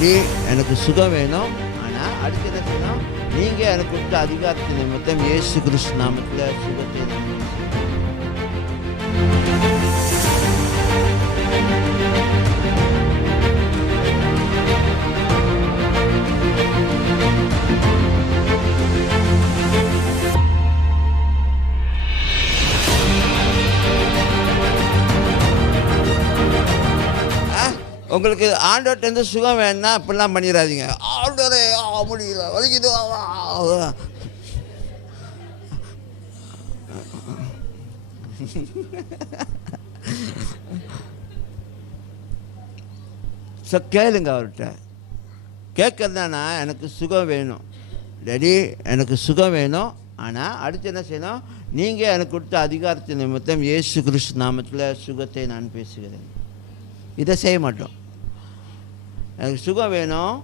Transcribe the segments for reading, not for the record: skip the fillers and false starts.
Daddy எனக்கு சுகம் வேணும், ஆனால் அடுத்து என்ன செய்யணும், நீங்கள் எனக்கு கொடுத்த அதிகாரத்தின் நிமித்தம் இயேசு கிறிஸ்து நாமத்தில் சுகத்தை உங்களுக்கு ஆண்டவர்கிட்ட சுகம் வேணும்னா இப்படிலாம் பண்ணிடாதீங்க. ஆண்டவரே முடியல, வலிக்குது. கேளுங்க அவர்கிட்ட. கேட்கறதானா எனக்கு சுகம் வேணும் டேடி, எனக்கு சுகம் வேணும், ஆனால் அடுத்து என்ன செய்யணும், நீங்கள் எனக்கு கொடுத்த அதிகாரத்தின் நிமித்தம் இயேசு கிறிஸ்து நாமத்தில் சுகத்தை நான் பேசுகிறேன். இதை செய்ய மாட்டோம். எனக்கு சுகம் வேணும்,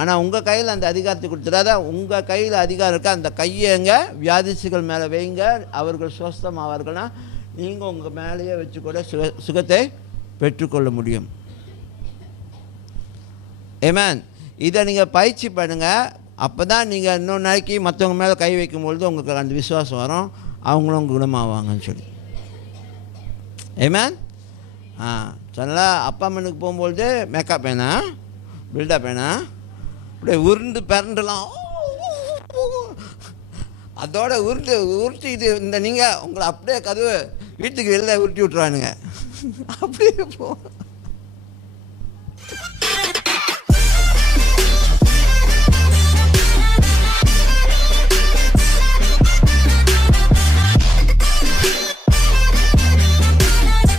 ஆனால் உங்கள் கையில் அந்த அதிகாரத்தை கொடுத்துடாத. உங்கள் கையில் அதிகாரம் இருக்கா, அந்த கையை எங்கே வியாதிசிகள் மேலே வைங்க, அவர்கள் சுஸ்தமாவார்கள்னா நீங்கள் உங்கள் மேலேயே வச்சு கூட சுகத்தை பெற்றுக்கொள்ள முடியும். ஆமென். இதை நீங்கள் பயிற்சி பண்ணுங்கள். அப்போ தான் நீங்கள் இன்னொரு நாளைக்கு மற்றவங்க மேலே கை வைக்கும்பொழுது உங்களுக்கு அந்த விசுவாசம் வரும், அவங்களும் குணமாவாங்கன்னு சொல்லி. ஆமென். சொன்னா அப்பா அம்மனுக்கு போகும்பொழுது மேக்கப் வேணா, பில்டப் வேணா, அப்படியே உருண்டு பிறண்டுலாம், அதோட உருட்டி இது இந்த நீங்கள் உங்களை அப்படியே கதவு வீட்டுக்கு வெளில உருட்டி விட்ருவானுங்க. அப்படியே போ.